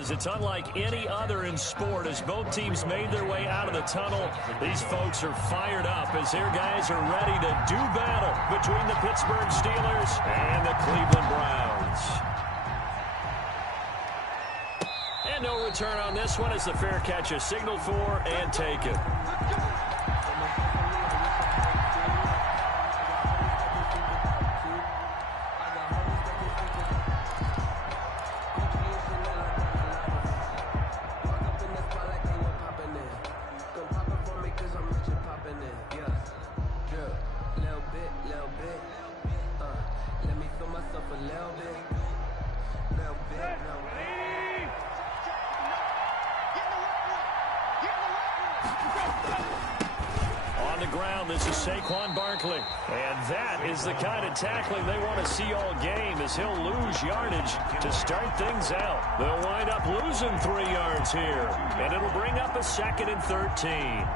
because it's unlike any other in sport. As both teams made their way out of the tunnel, these folks are fired up as their guys are ready to do battle between the Pittsburgh Steelers and the Cleveland Browns. And no return on this one as the fair catch is signaled for and taken. And that is the kind of tackling they want to see all game, as he'll lose yardage to start things out. They'll wind up losing 3 yards here, and it'll bring up a 2nd and 13.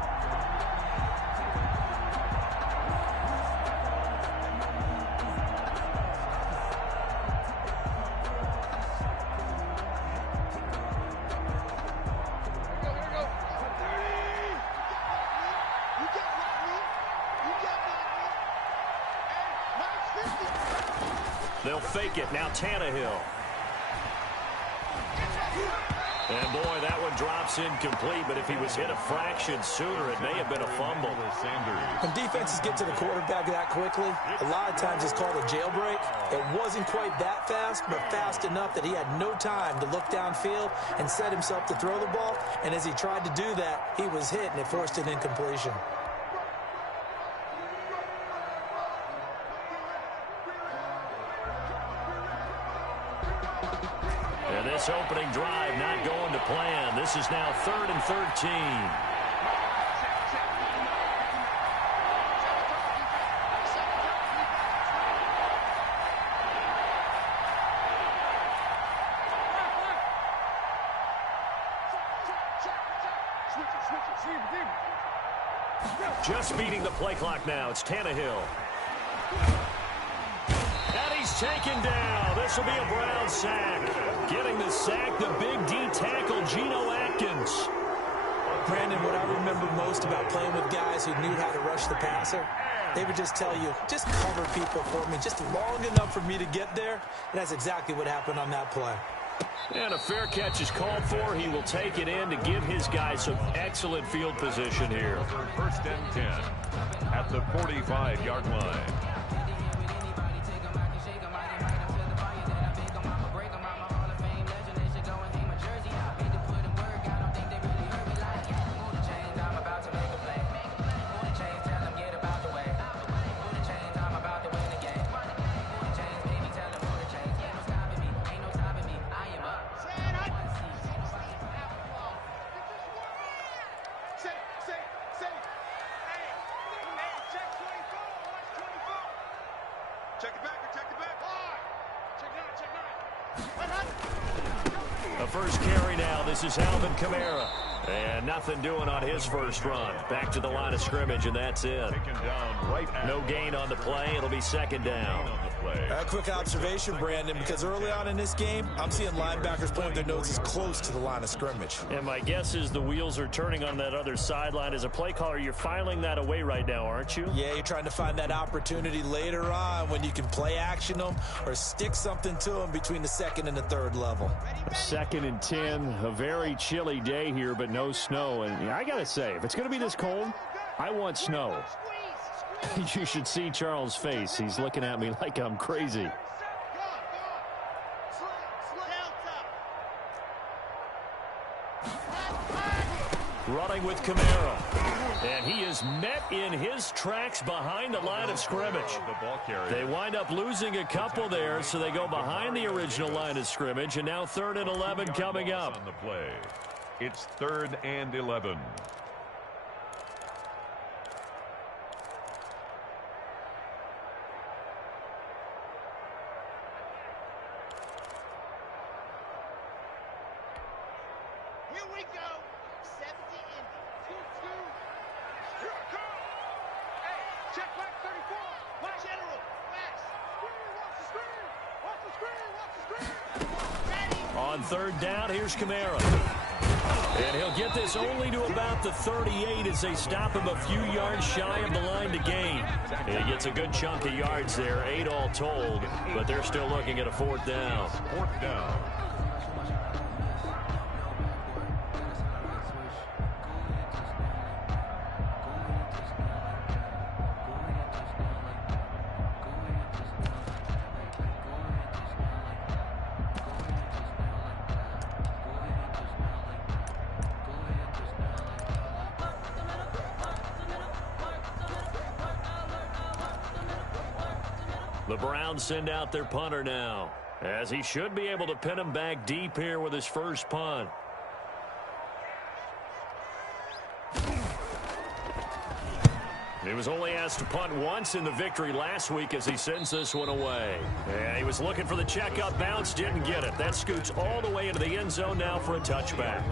They'll fake it. Now Tannehill. And boy, that one drops incomplete, but if he was hit a fraction sooner, it may have been a fumble. When defenses get to the quarterback that quickly, a lot of times it's called a jailbreak. It wasn't quite that fast, but fast enough that he had no time to look downfield and set himself to throw the ball. And as he tried to do that, he was hit, and it forced an incompletion. This opening drive not going to plan. This is now 3rd and 13. Just beating the play clock now. It's Tannehill. And he's taken down. This will be a Brown sack. Getting the sack, the big D tackle, Geno Atkins. Brandon, what I remember most about playing with guys who knew how to rush the passer, they would just tell you, just cover people for me, just long enough for me to get there. And that's exactly what happened on that play. And a fair catch is called for. He will take it in to give his guys some excellent field position here. 1st and 10 at the 45-yard line. The first carry now. This is Alvin Kamara. And nothing doing on his first run. Back to the line of scrimmage, and that's it. No gain on the play. It'll be 2nd down. A quick observation, Brandon, because early on in this game, I'm seeing linebackers point their noses close to the line of scrimmage. And my guess is the wheels are turning on that other sideline. As a play caller, you're filing that away right now, aren't you? Yeah, you're trying to find that opportunity later on when you can play action them or stick something to them between the 2nd and the 3rd level. 2nd and 10, a very chilly day here, but no snow. And I got to say, if it's going to be this cold, I want snow. You should see Charles' face. He's looking at me like I'm crazy. Running with Kamara. And he is met in his tracks behind the line of scrimmage. They wind up losing a couple there, so they go behind the original line of scrimmage, and now 3rd and 11 coming up. On the play. It's 3rd and 11. On third down, here's Kamara. And he'll get this only to about the 38 as they stop him a few yards shy of the line to gain. He gets a good chunk of yards there, 8 all told, but they're still looking at a fourth down. Fourth down. The Browns send out their punter now, as he should be able to pin him back deep here with his first punt. He was only asked to punt once in the victory last week as he sends this one away. And he was looking for the checkup bounce, didn't get it. That scoots all the way into the end zone now for a touchback.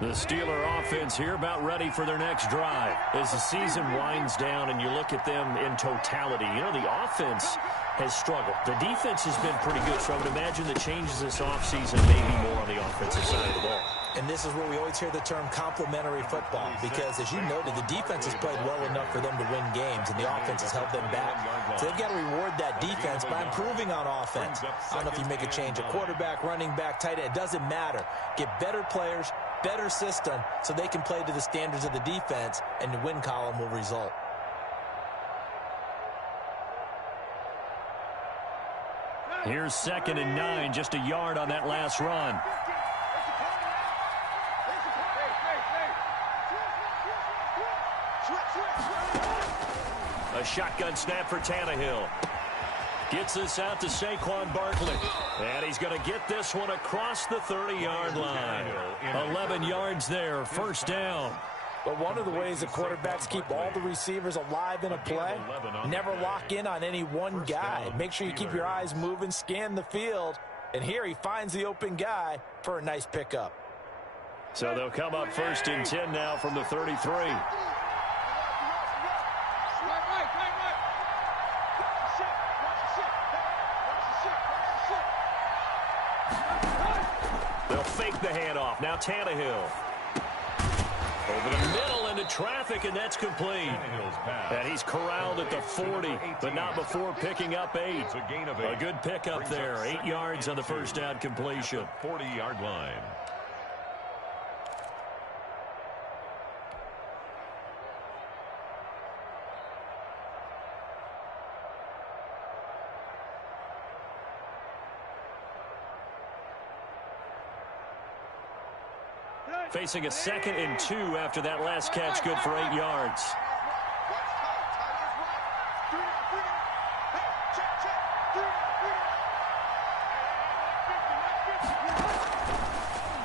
The Steeler offense here about ready for their next drive. As the season winds down and you look at them in totality, you know, the offense has struggled. The defense has been pretty good, so I would imagine the changes this offseason may be more on the offensive side of the ball. And this is where we always hear the term complementary football, because as you noted, the defense has played well enough for them to win games, and the offense has held them back. So they've got to reward that defense by improving on offense. I don't know if you make a change, a quarterback, running back, tight end, it doesn't matter. Get better players, better system, so they can play to the standards of the defense, and the win column will result. Here's 2nd and 9, just a yard on that last run. A shotgun snap for Tannehill. Gets this out to Saquon Barkley. And he's going to get this one across the 30-yard line. 11 yards there, first down. But one of the ways the quarterbacks keep all the receivers alive in a play, never lock in on any one guy. Make sure you keep your eyes moving, scan the field. And here he finds the open guy for a nice pickup. So they'll come up 1st and 10 now from the 33. They'll fake the handoff. Now Tannehill. Over the middle into traffic, and that's complete. And he's corralled at the 40, but not before picking up 8. A good pickup there. 8 yards on the first down completion. 40-yard line. Facing a 2nd and 2 after that last catch, good for 8 yards.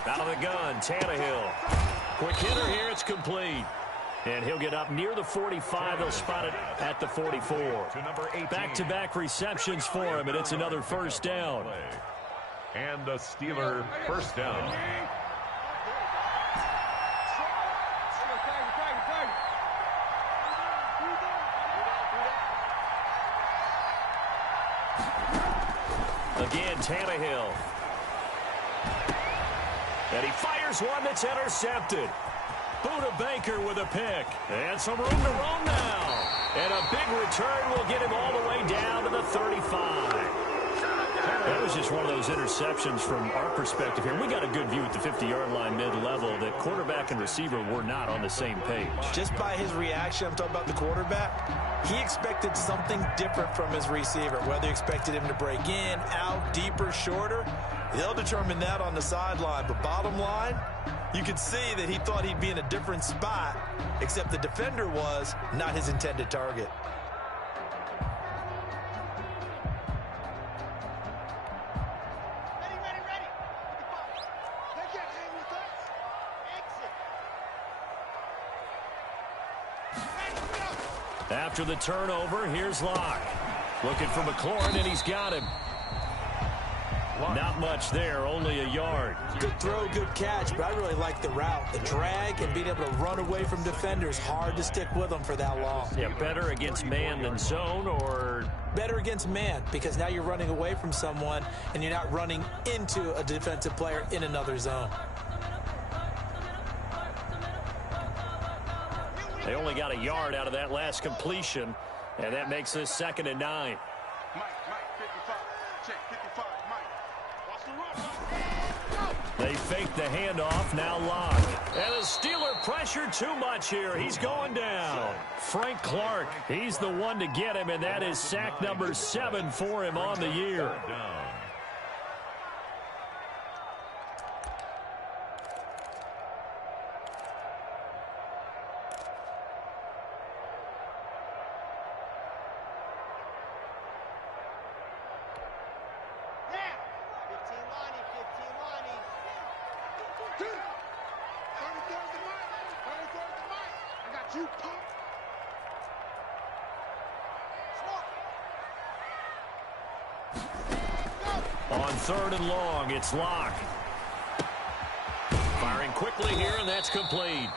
Out of the gun, Tannehill. Quick hitter here, it's complete. And he'll get up near the 45. They'll spot it at the 44. Back-to-back receptions for him, and it's another first down. And the Steeler first down. Again, Tannehill. And he fires one that's intercepted. Buda Baker with a pick. And some room to roam now. And a big return will get him all the way down to the 35. That was just one of those interceptions from our perspective here. We got a good view at the 50-yard line mid-level that quarterback and receiver were not on the same page. Just by his reaction, I'm talking about the quarterback, he expected something different from his receiver, whether he expected him to break in, out, deeper, shorter. They'll determine that on the sideline, but bottom line, you could see that he thought he'd be in a different spot, except the defender was not his intended target. After the turnover, here's Locke. Looking for McLaurin, and he's got him. Not much there, only a yard. Good throw, good catch, but I really like the route. The drag and being able to run away from defenders, hard to stick with them for that long. Yeah, better against man than zone, or? Better against man, because now you're running away from someone, and you're not running into a defensive player in another zone. They only got a yard out of that last completion, and that makes this 2nd and 9. They fake the handoff, now Locke. And the Steeler pressure too much here. He's going down. Frank Clark, he's the one to get him, and that is sack number 7 for him on the year. On 3rd and long, it's Locke. Firing quickly here, and that's complete.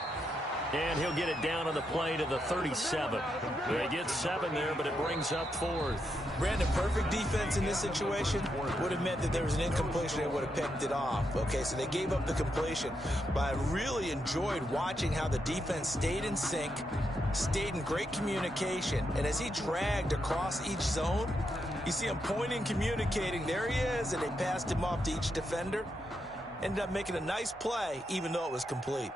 And he'll get it down on the play to the 37. They get 7 there, but it brings up 4th. Brandon, perfect defense in this situation would have meant that there was an incompletion and would have picked it off. Okay, so they gave up the completion. But I really enjoyed watching how the defense stayed in sync, stayed in great communication. And as he dragged across each zone, you see him pointing, communicating. There he is, and they passed him off to each defender. Ended up making a nice play, even though it was complete.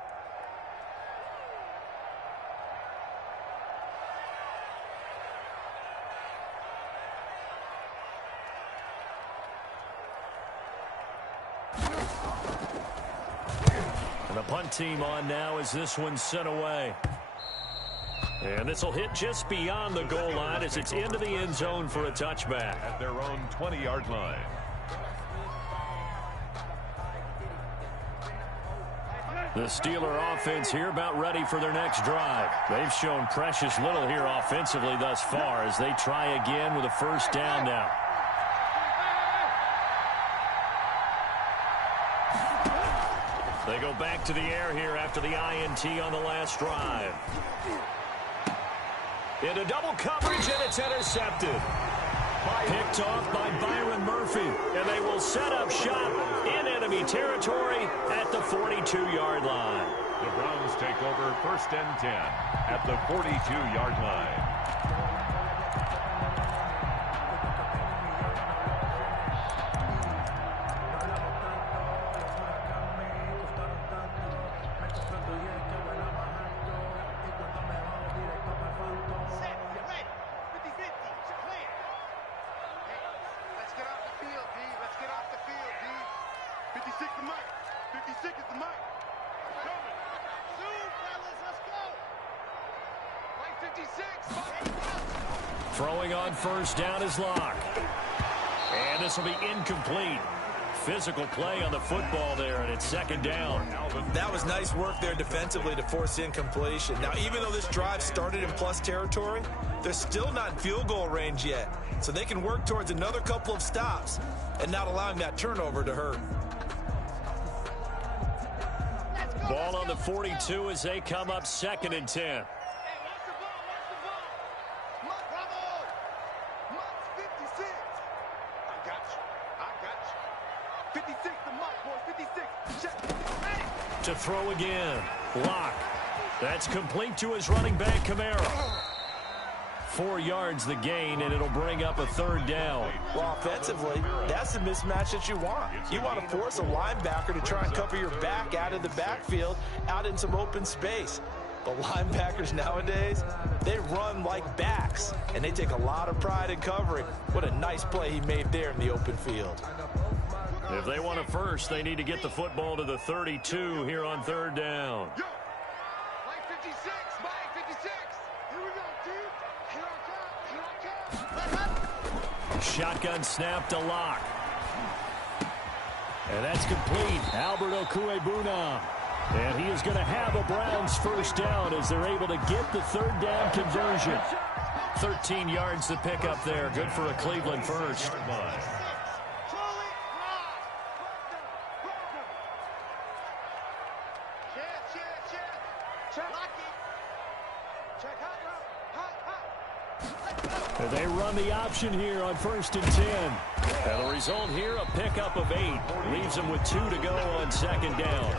And the punt team on now as this one's sent away. And this will hit just beyond the goal line as it's into the end zone for a touchback. At their own 20-yard line. The Steeler offense here about ready for their next drive. They've shown precious little here offensively thus far as they try again with a 1st down now. They go back to the air here after the INT on the last drive. Into double coverage, and it's intercepted. Picked off by Byron Murphy, and they will set up shop in enemy territory at the 42-yard line. The Browns take over 1st and 10 at the 42-yard line. Throwing on 1st down is Locke. And this will be incomplete. Physical play on the football there, and it's 2nd down. That was nice work there defensively to force incompletion. Now, even though this drive started in plus territory, they're still not in field goal range yet. So they can work towards another couple of stops and not allowing that turnover to hurt. Ball on the 42 as they come up 2nd and 10. To throw again. Locke. That's complete to his running back, Kamara. 4 yards the gain, and it'll bring up a 3rd down. Well, offensively, that's the mismatch that you want. You want to force a linebacker to try and cover your back out of the backfield, out in some open space. The linebackers nowadays, they run like backs, and they take a lot of pride in covering. What a nice play he made there in the open field. If they want a first, they need to get the football to the 32 here on third down. Mike 56, Mike 56. Here we go, dude. Here I come. Shotgun snap to Locke. And that's complete. Albert Okuebuna. And he is going to have a Browns first down as they're able to get the third down conversion. 13 yards to pick up there. Good for a Cleveland first. They run the option here on 1st and 10. And the result here, a pickup of 8. Leaves them with 2 to go on 2nd down.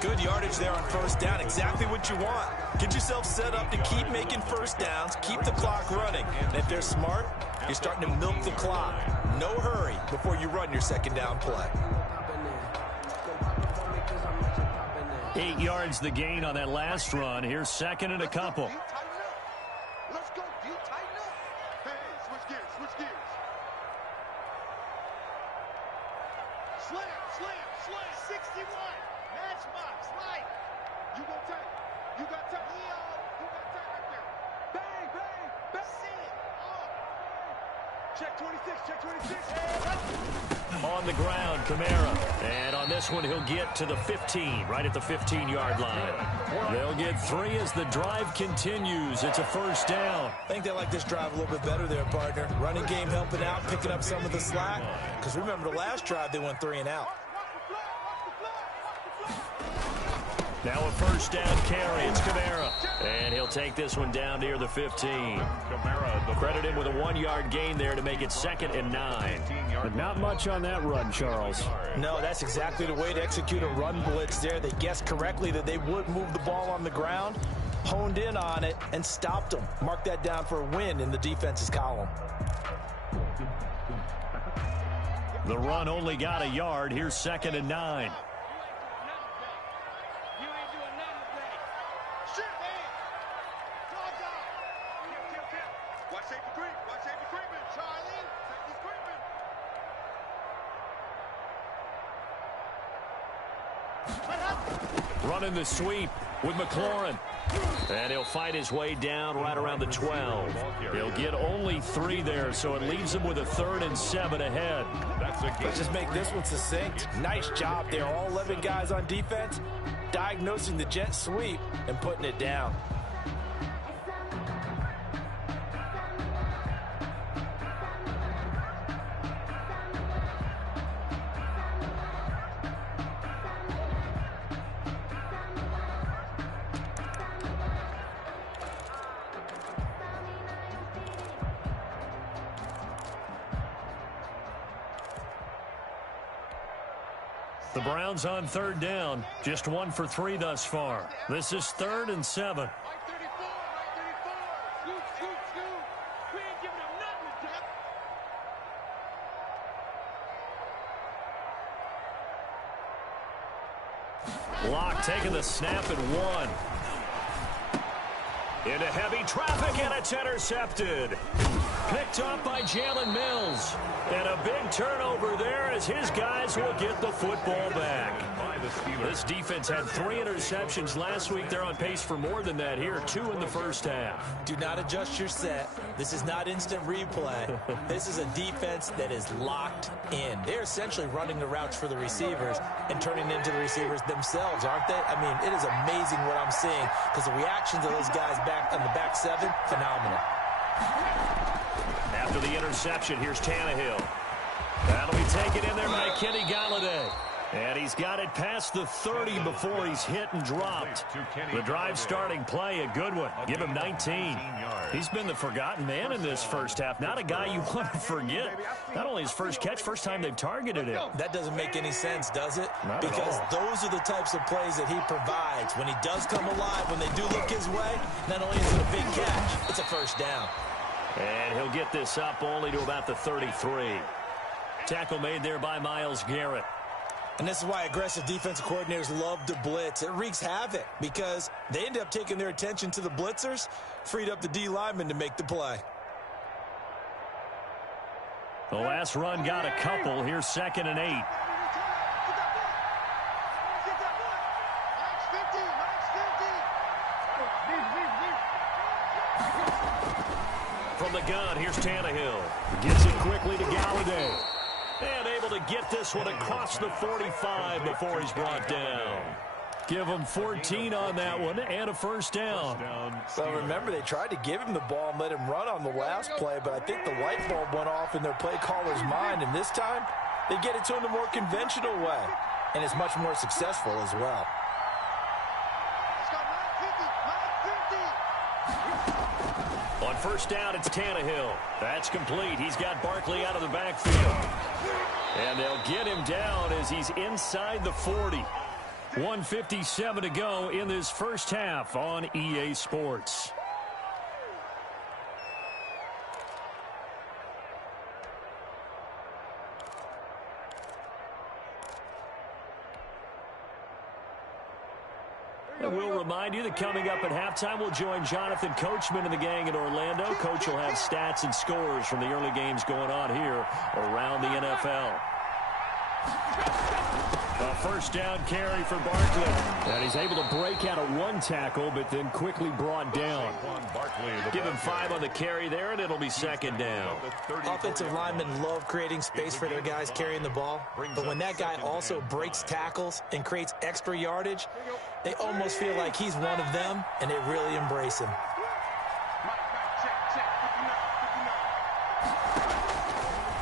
Good yardage there on 1st down. Exactly what you want. Get yourself set up to keep making first downs, keep the clock running. And if they're smart, you're starting to milk the clock. No hurry before you run your 2nd down play. 8 yards the gain on that last run. Here's 2nd and a couple. Let's go, D. Tighten up. Hey, switch gears, switch gears. Slam. 61. Matchbox, right. You go tight. You got tight. Leo, you got tight right there. Bang. See it. Check 26, check 26. On the ground, Kamara. And on this one, he'll get to the 15, right at the 15-yard line. They'll get 3 as the drive continues. It's a first down. I think they like this drive a little bit better there, partner. Running game helping out, picking up some of the slack. Because remember, the last drive, they went 3 and out. Now a first down carry. It's Kamara. And he'll take this one down near the 15. Credit him with a 1-yard gain there to make it 2nd and 9. But not much on that run, Charles. No, that's exactly the way to execute a run blitz there. They guessed correctly that they would move the ball on the ground, honed in on it, and stopped them. Mark that down for a win in the defense's column. The run only got a yard. Here's 2nd and 9. Running the sweep with McLaurin. And he'll fight his way down right around the 12. He'll get only 3 there, so it leaves him with a 3rd and 7 ahead. Let's just make this one succinct. Nice job there. All 11 guys on defense diagnosing the jet sweep and putting it down. The Browns on 3rd down. Just 1 for 3 thus far. This is 3rd and 7. Locke taking the snap at 1. Into heavy traffic, and it's intercepted. Picked up by Jalen Mills. And a big turnover there as his guys will get the football back. This defense had 3 interceptions last week. They're on pace for more than that here. 2 in the first half. Do not adjust your set. This is not instant replay. This is a defense that is locked in. They're essentially running the routes for the receivers and turning into the receivers themselves, aren't they? I mean, it is amazing what I'm seeing because the reactions of those guys back on the back 7, phenomenal. After the interception, here's Tannehill. That'll be taken in there by Kenny Galladay. And he's got it past the 30 before he's hit and dropped. The drive starting play, a good one. Give him 19. He's been the forgotten man in this first half. Not a guy you want to forget. Not only his first catch, first time they've targeted him. That doesn't make any sense, does it? Not because those are the types of plays that he provides. When he does come alive, when they do look his way, not only is it a big catch, it's a first down. And he'll get this up only to about the 33. Tackle made there by Myles Garrett. And this is why aggressive defensive coordinators love to blitz. It wreaks havoc because they end up taking their attention to the blitzers, freed up the D lineman to make the play. The last run got a couple. Here's 2nd and 8. From the gun, here's Tannehill. Gets it quickly to Galladay. And able to get this one across the 45 before he's brought down. Give him 14 on that one and a first down. Well, remember, they tried to give him the ball and let him run on the last play, but I think the light bulb went off in their play caller's mind, and this time they get it to him the more conventional way, and it's much more successful as well. On first down, it's Tannehill. That's complete. He's got Barkley out of the backfield. And they'll get him down as he's inside the 40. 1:57 to go in this first half on EA Sports. And we'll remind you that coming up at halftime, we'll join Jonathan Coachman and the gang in Orlando. Coach will have stats and scores from the early games going on here around the NFL. A first down carry for Barkley. And he's able to break out of one tackle, but then quickly brought down. Give him 5 on the carry there, and it'll be 2nd down. Offensive linemen love creating space for their guys carrying the ball, but when that guy also breaks tackles and creates extra yardage, they almost feel like he's one of them, and they really embrace him.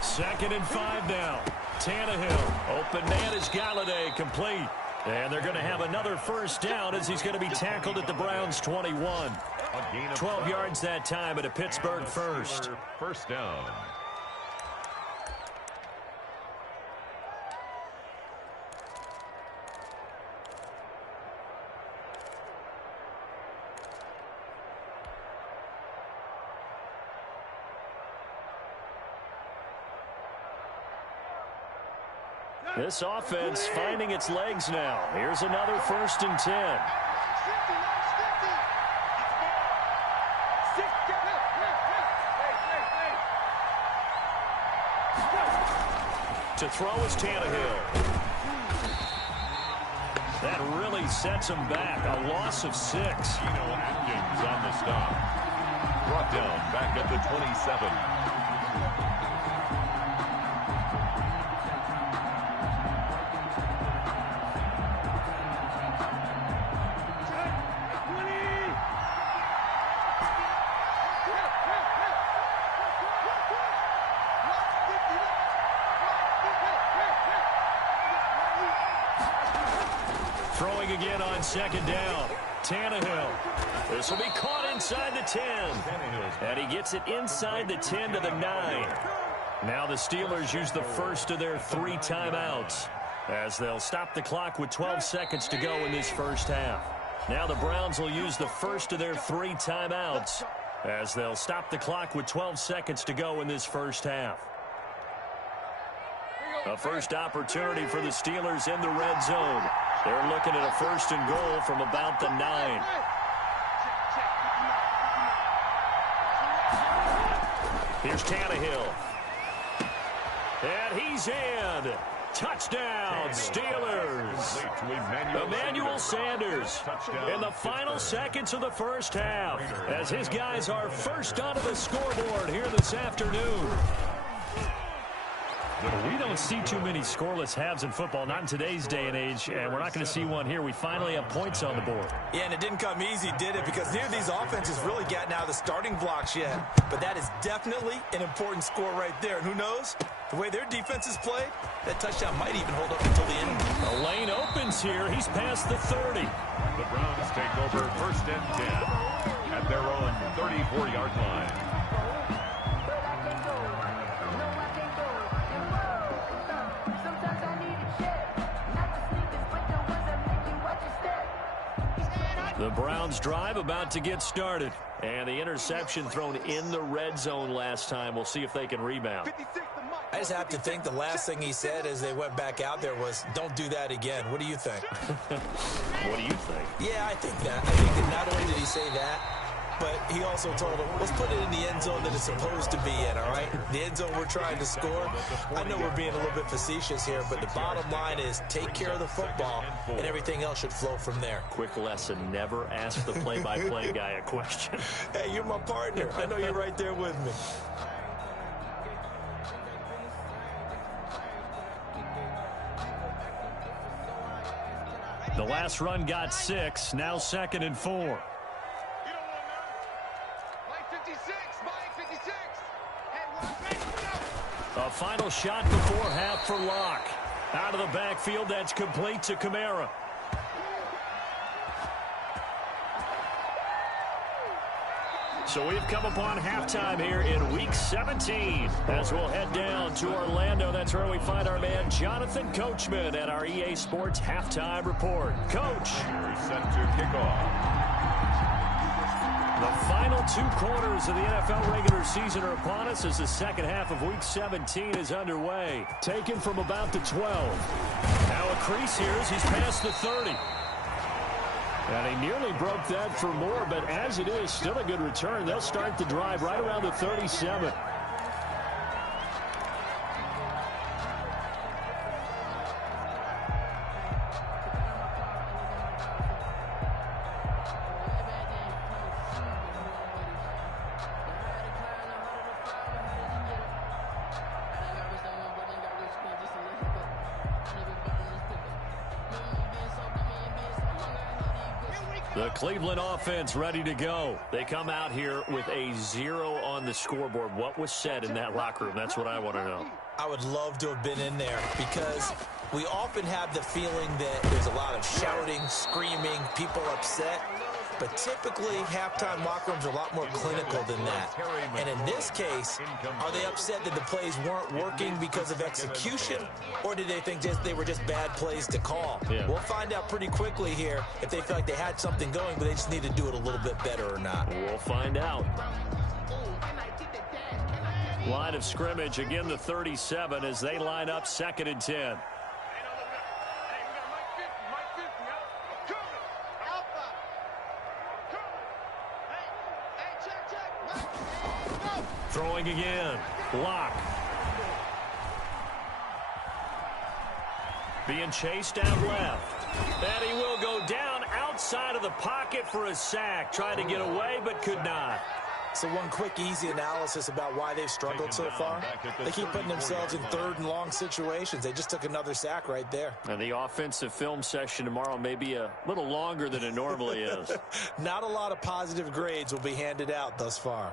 2nd and 5 now. Tannehill, open man is Galladay, complete. And they're going to have another first down as he's going to be tackled at the Browns' 21. 12 yards that time at a Pittsburgh first. First down. This offense finding its legs now. Here's another 1st and 10. To throw is Tannehill. That really sets him back. A loss of 6. Atkins on the stop. Brought down back at the 27. Throwing again on 2nd down. Tannehill. This will be caught inside the 10. And he gets it inside the 10 to the 9. Now the Steelers use the first of their 3 timeouts as they'll stop the clock with 12 seconds to go in this first half. Now the Browns will use the first of their 3 timeouts as they'll stop the clock with 12 seconds to go in this first half. A first opportunity for the Steelers in the red zone. They're looking at a 1st and goal from about the 9. Here's Tannehill. And he's in. Touchdown, Steelers. Emmanuel Sanders in the final seconds of the first half as his guys are first onto the scoreboard here this afternoon. We don't see too many scoreless halves in football, not in today's day and age, and we're not going to see one here. We finally have points on the board. Yeah, and it didn't come easy, did it? Because neither of these offenses really gotten out of the starting blocks yet. But that is definitely an important score right there. And who knows? The way their defense is played, that touchdown might even hold up until the end. The lane opens here. He's past the 30. The Browns take over 1st and 10 at their own 34-yard line. The Browns drive about to get started. And the interception thrown in the red zone last time. We'll see if they can rebound. I just have to think the last thing he said as they went back out there was, don't do that again. What do you think? What do you think? Yeah, I think that. I think that not only did he say that, but he also told him, let's put it in the end zone that it's supposed to be in, all right? The end zone we're trying to score. I know we're being a little bit facetious here, but the bottom line is take care of the football, and everything else should flow from there. Quick lesson, never ask the play-by-play guy a question. Hey, you're my partner. I know you're right there with me. The last run got 6, now 2nd and 4. A final shot before half for Locke. Out of the backfield, that's complete to Kamara. So we've come upon halftime here in Week 17. As we'll head down to Orlando, that's where we find our man Jonathan Coachman at our EA Sports Halftime Report. Coach. Set to kick off. The final 2 quarters of the NFL regular season are upon us as the second half of Week 17 is underway. Taken from about the 12. Now a crease here as he's past the 30. And he nearly broke that for more, but as it is, still a good return. They'll start the drive right around the 37. The Cleveland offense ready to go. They come out here with a 0 on the scoreboard. What was said in that locker room? That's what I want to know. I would love to have been in there because we often have the feeling that there's a lot of shouting, screaming, people upset. But typically, halftime locker rooms are a lot more clinical than that. And in this case, are they upset that the plays weren't working because of execution? Or did they think they were just bad plays to call? Yeah. We'll find out pretty quickly here if they feel like they had something going, but they just need to do it a little bit better or not. We'll find out. Line of scrimmage, again the 37 as they line up 2nd and 10. Throwing again. Locke. Being chased out left. And he will go down outside of the pocket for a sack. Tried to get away, but could not. So one quick, easy analysis about why they've struggled so far. They keep putting themselves in 3rd and long situations. They just took another sack right there. And the offensive film session tomorrow may be a little longer than it normally is. Not a lot of positive grades will be handed out thus far.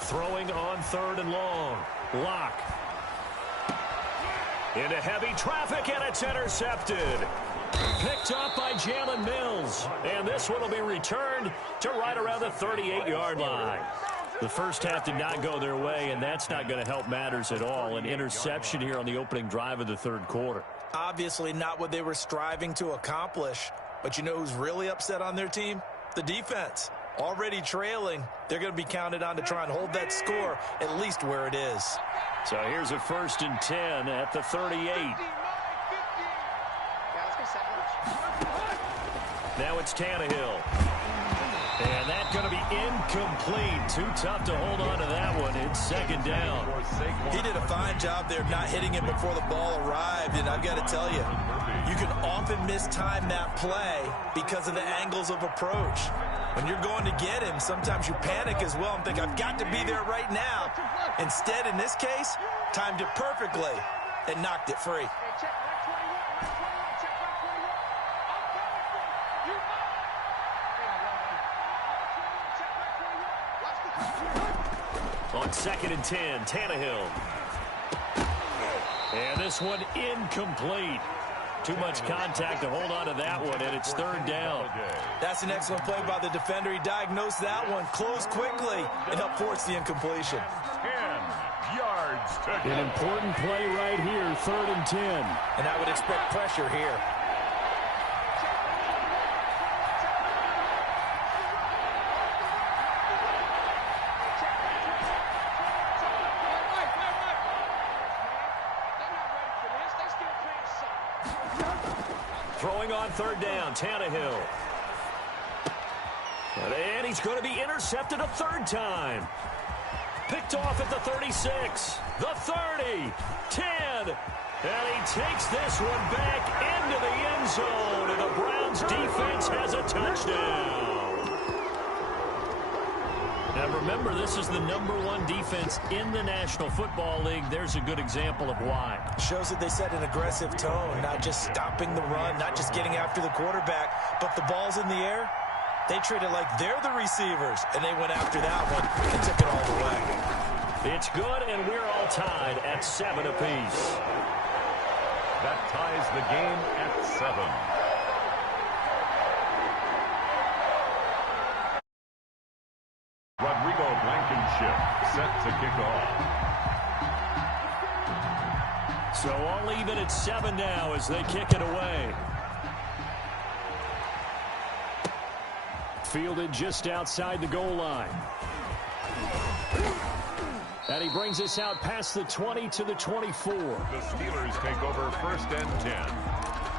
Throwing on 3rd and long. Locke. Into heavy traffic, and it's intercepted. Picked up by Jalen Mills. And this one will be returned to right around the 38-yard line. The first half did not go their way, and that's not going to help matters at all. An interception here on the opening drive of the 3rd quarter. Obviously not what they were striving to accomplish. But you know who's really upset on their team? The defense. Already trailing, they're going to be counted on to try and hold that score at least where it is. So here's a 1st and 10 at the 38. Now it's Tannehill. And that's going to be incomplete. Too tough to hold on to that one. It's 2nd down. He did a fine job there not hitting it before the ball arrived. And I've got to tell you, you can often mistime that play because of the angles of approach. When you're going to get him, sometimes you panic as well and think, I've got to be there right now. Instead, in this case, timed it perfectly and knocked it free. On 2nd and 10, Tannehill. And this one incomplete. Too much contact to hold on to that one, and it's 3rd down. That's an excellent play by the defender. He diagnosed that one, closed quickly, and helped force the incompletion. 10 yards to go. An important play right here, 3rd and 10. And I would expect pressure here. Throwing on third down, Tannehill. And he's going to be intercepted a third time. Picked off at the 36, the 30, 10. And he takes this one back into the end zone. And the Browns defense has a touchdown. Now remember, this is the #1 defense in the National Football League. There's a good example of why. Shows that they set an aggressive tone, not just stopping the run, not just getting after the quarterback, but the ball's in the air. They treat it like they're the receivers, and they went after that one and took it all the way. It's good, and we're all tied at 7 apiece. That ties the game at 7. Rodrigo Blankenship set to kick off. So all even at 7 now as they kick it away. Fielded just outside the goal line. And he brings us out past the 20 to the 24. The Steelers take over 1st and 10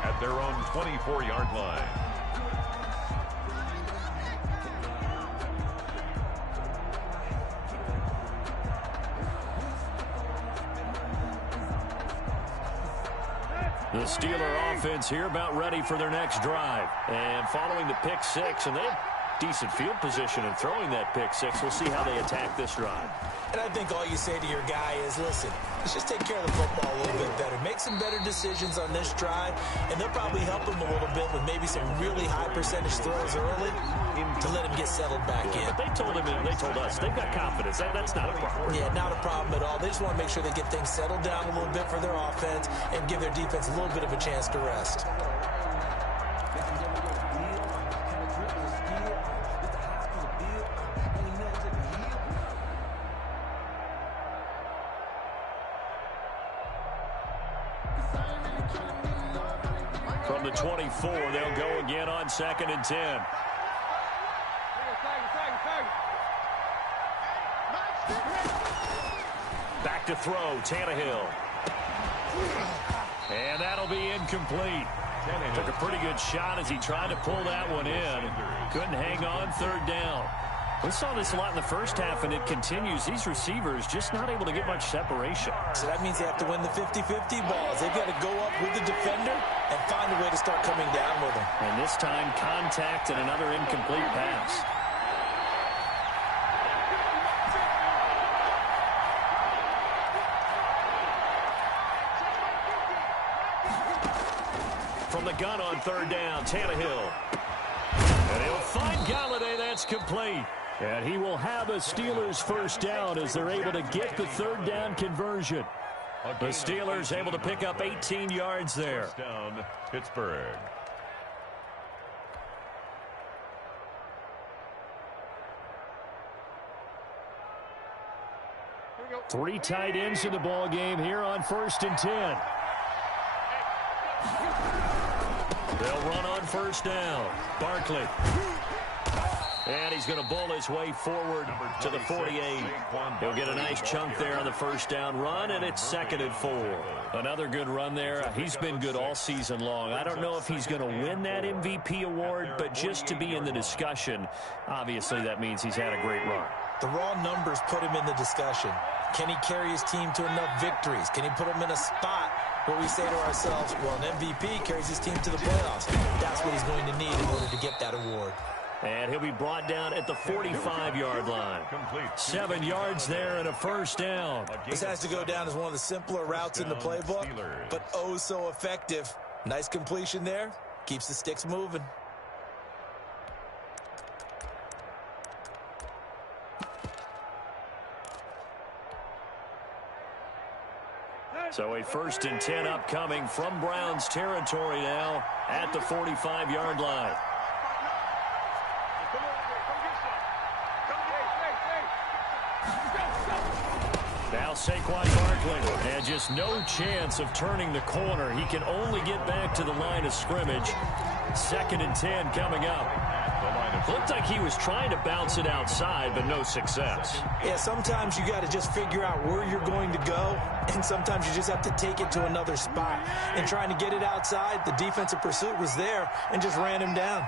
at their own 24-yard line. The Steeler offense here about ready for their next drive. And following the pick 6, and they have decent field position in throwing that pick 6. We'll see how they attack this drive. And I think all you say to your guy is, listen, let's just take care of the football a little bit better. Make some better decisions on this drive, and they'll probably help him a little bit with maybe some really high percentage throws early to let him get settled back in. But they told him, and they told us, they've got confidence. That's not a problem. Yeah, not a problem at all. They just want to make sure they get things settled down a little bit for their offense and give their defense a little bit of a chance to rest. From the 24, they'll go again on 2nd and 10. Back to throw, Tannehill. And that'll be incomplete. Took a pretty good shot as he tried to pull that one in. Couldn't hang on 3rd down. We saw this a lot in the first half, and it continues. These receivers just not able to get much separation. So that means they have to win the 50-50 balls. They've got to go up with the defender and find a way to start coming down with them. And this time, contact and another incomplete pass. From the gun on 3rd down, Tannehill. And he'll find Galladay. That's complete. And he will have a Steelers 1st down as they're able to get the 3rd down conversion. The Steelers able to pick up 18 yards there. 1st down, Pittsburgh. Three tight ends in the ball game here on 1st and 10. They'll run on 1st down. Barkley. And he's going to bowl his way forward to the 48. He'll get a nice chunk there on the 1st down run, and it's 2nd and 4. Another good run there. He's been good all season long. I don't know if he's going to win that MVP award, but just to be in the discussion, obviously that means he's had a great run. The raw numbers put him in the discussion. Can he carry his team to enough victories? Can he put them in a spot where we say to ourselves, well, an MVP carries his team to the playoffs. That's what he's going to need in order to get that award. And he'll be brought down at the 45-yard line. 7 yards there and a 1st down. This has to go down as one of the simpler routes in the playbook, but oh so effective. Nice completion there. Keeps the sticks moving. So a 1st and 10 upcoming from Browns territory now at the 45-yard line. Now Saquon Barkley, and just no chance of turning the corner. He can only get back to the line of scrimmage. 2nd and 10 coming up. Looked like he was trying to bounce it outside, but no success. Yeah, sometimes you got to just figure out where you're going to go, and sometimes you just have to take it to another spot. And trying to get it outside, the defensive pursuit was there and just ran him down.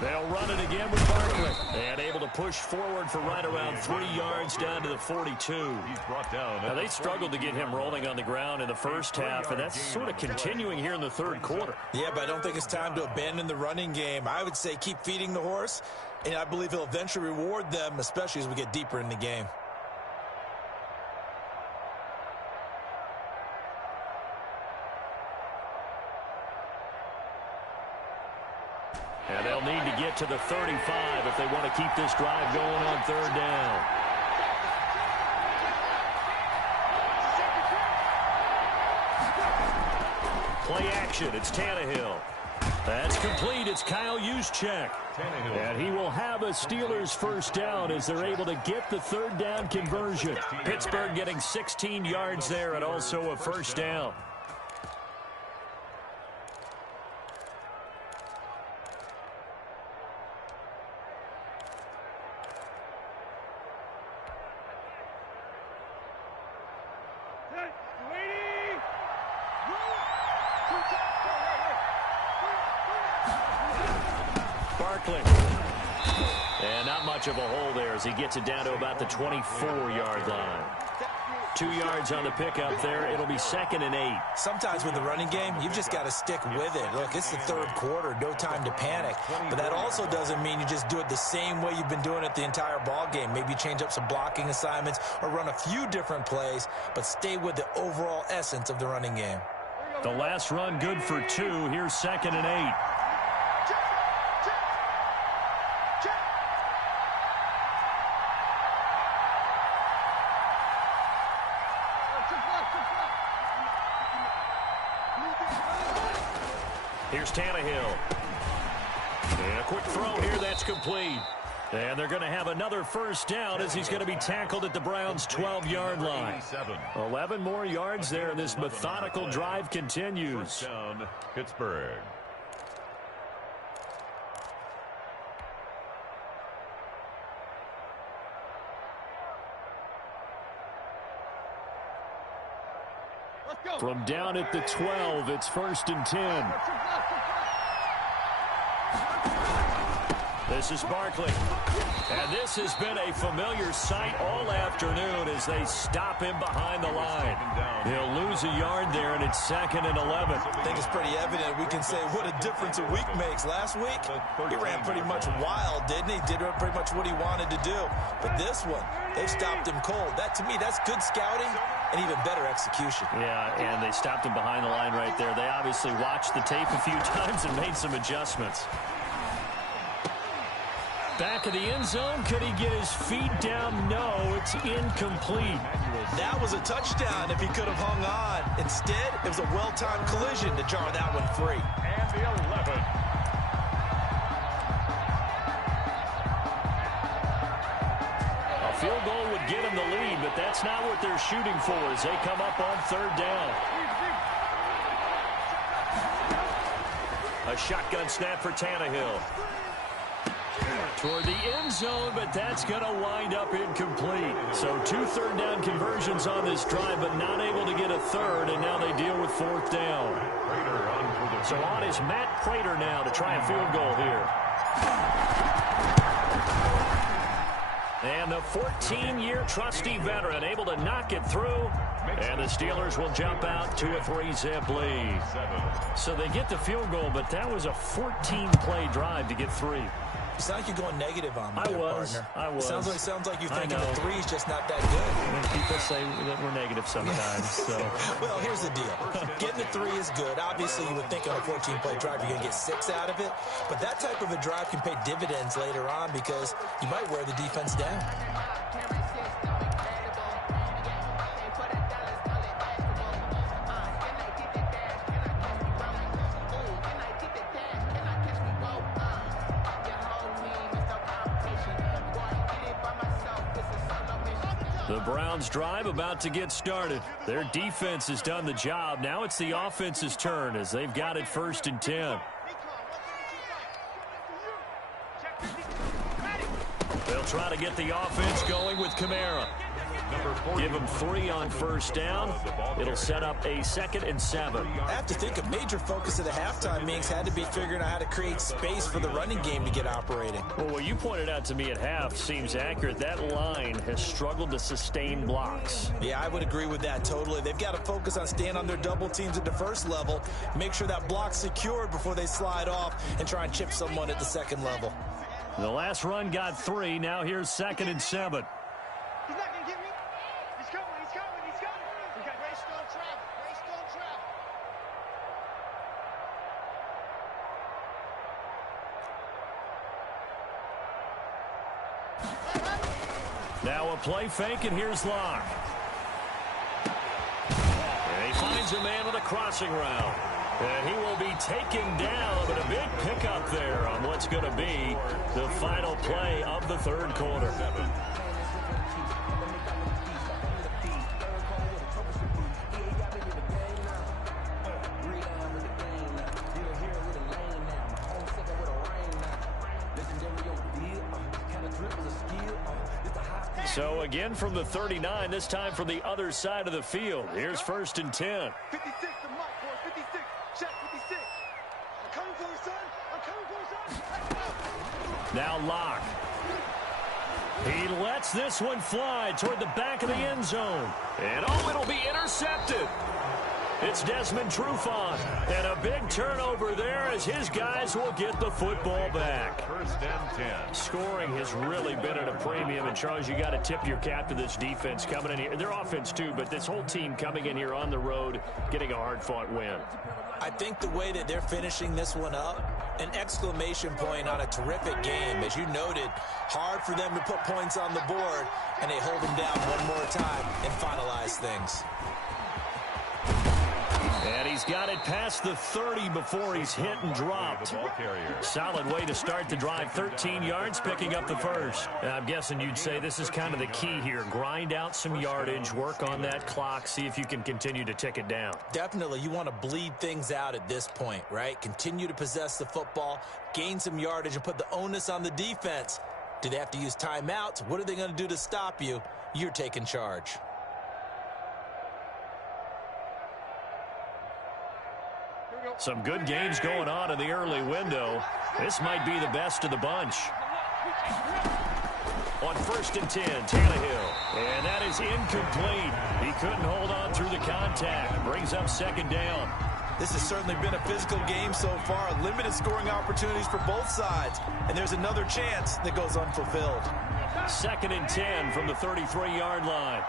They'll run it again with Barkley. And able to push forward for right around 3 yards down to the 42. He's brought down. Now, they struggled to get him rolling on the ground in the first half, and that's sort of continuing here in the third quarter. Yeah, but I don't think it's time to abandon the running game. I would say keep feeding the horse, and I believe he'll eventually reward them, especially as we get deeper in the game. And they'll need to get to the 35 if they want to keep this drive going on 3rd down. Play action. It's Tannehill. That's complete. It's Kyle Juszczyk. And he will have a Steelers first down as they're able to get the 3rd down conversion. Pittsburgh getting 16 yards there and also a first down. Barkley. And not much of a hole there as he gets it down to about the 24-yard line. 2 yards on the pickup there. It'll be 2nd and 8. Sometimes with the running game, you've just got to stick with it. Look, it's the 3rd quarter. No time to panic. But that also doesn't mean you just do it the same way you've been doing it the entire ball game. Maybe change up some blocking assignments or run a few different plays, but stay with the overall essence of the running game. The last run good for 2. Here's 2nd and 8. Here's Tannehill. And a quick throw here, that's complete. And they're going to have another first down as he's going to be tackled at the Browns' 12-yard line. 11 more yards there, and this methodical drive continues. First down, Pittsburgh. From down at the 12, it's 1st and 10. This is Barkley. And this has been a familiar sight all afternoon as they stop him behind the line. He'll lose a yard there, and it's 2nd and 11. I think it's pretty evident. We can say what a difference a week makes. Last week, he ran pretty much wild, didn't he? Did pretty much what he wanted to do. But this one, they stopped him cold. That, to me, that's good scouting and even better execution. Yeah, and they stopped him behind the line right there. They obviously watched the tape a few times and made some adjustments. Back of the end zone. Could he get his feet down? No, it's incomplete. That was a touchdown if he could have hung on. Instead, it was a well-timed collision to jar that one free. And the 11. A field goal would get him the lead, but that's not what they're shooting for as they come up on 3rd down. A shotgun snap for Tannehill. Toward the end zone, but that's going to wind up incomplete. So 2 3rd down conversions on this drive, but not able to get a 3rd, and now they deal with 4th down. So on is Matt Prater now to try a field goal here. And the 14-year trusty veteran able to knock it through, and the Steelers will jump out to a 3-zip lead. So they get the field goal, but that was a 14-play drive to get 3. You sound like you're going negative on me, partner. I was. Sounds like you're thinking the 3's just not that good. And people say that we're negative sometimes. So. Well, here's the deal. Getting the 3 is good. Obviously, you would think on a 14-play drive you're going to get 6 out of it. But that type of a drive can pay dividends later on because you might wear the defense down. The Browns' drive about to get started. Their defense has done the job. Now it's the offense's turn as they've got it 1st and 10. They'll try to get the offense going with Kamara. Give him 3 on 1st down. It'll set up a 2nd and 7. I have to think a major focus of the halftime meetings had to be figuring out how to create space for the running game to get operating. Well, what you pointed out to me at half seems accurate. That line has struggled to sustain blocks. Yeah, I would agree with that totally. They've got to focus on staying on their double teams at the first level, make sure that block's secured before they slide off and try and chip someone at the second level. The last run got 3. Now here's 2nd and 7. He's not going to get me. He's coming. We got race, don't travel. Now a play fake, and here's Locke. And he finds a man with a crossing route. And he will be taken down, but a big pickup there on what's going to be the final play of the 3rd quarter. So again from the 39, this time from the other side of the field. Here's 1st and 10. 56, the mark, boys. 56. Check 56. I'm coming for you, son. Now Locke. He lets this one fly toward the back of the end zone. And it'll be intercepted. It's Desmond Trufant. And a big turnover there as his guys will get the football back. 1st and 10. Scoring has really been at a premium. And, Charles, you got to tip your cap to this defense coming in here. Their offense, too, but this whole team coming in here on the road, getting a hard-fought win. I think the way that they're finishing this one up, an exclamation point on a terrific game. As you noted, hard for them to put points on the board, and they hold them down one more time and finalize things. And he's got it past the 30 before he's hit and dropped. Solid way to start the drive. 13 yards, picking up the 1st. I'm guessing you'd say this is kind of the key here. Grind out some yardage, work on that clock, see if you can continue to tick it down. Definitely, you want to bleed things out at this point, right? Continue to possess the football, gain some yardage, and put the onus on the defense. Do they have to use timeouts? What are they going to do to stop you? You're taking charge. Some good games going on in the early window. This might be the best of the bunch. On 1st and 10, Tannehill. And that is incomplete. He couldn't hold on through the contact. Brings up 2nd down. This has certainly been a physical game so far. Limited scoring opportunities for both sides. And there's another chance that goes unfulfilled. 2nd and 10 from the 33-yard line.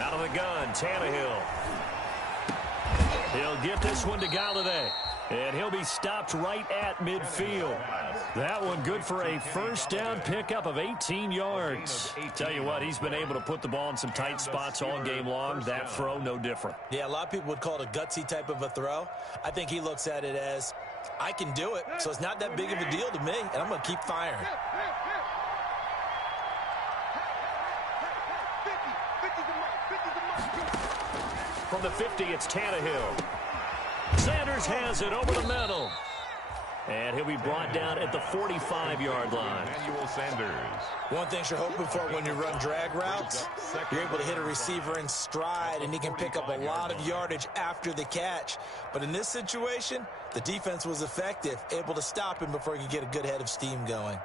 Out of the gun, Tannehill. He'll get this one to Galladay. And he'll be stopped right at midfield. That one good for a 1st down pickup of 18 yards. Tell you what, he's been able to put the ball in some tight spots all game long. That throw, no different. Yeah, a lot of people would call it a gutsy type of a throw. I think he looks at it as, I can do it, so it's not that big of a deal to me, and I'm going to keep firing. From the 50, it's Tannehill. Sanders has it over the middle. And he'll be brought down at the 45-yard line. Emmanuel Sanders. One thing you're hoping for when you run drag routes, you're able to hit a receiver in stride, and he can pick up a lot of yardage after the catch. But in this situation, the defense was effective, able to stop him before he could get a good head of steam going.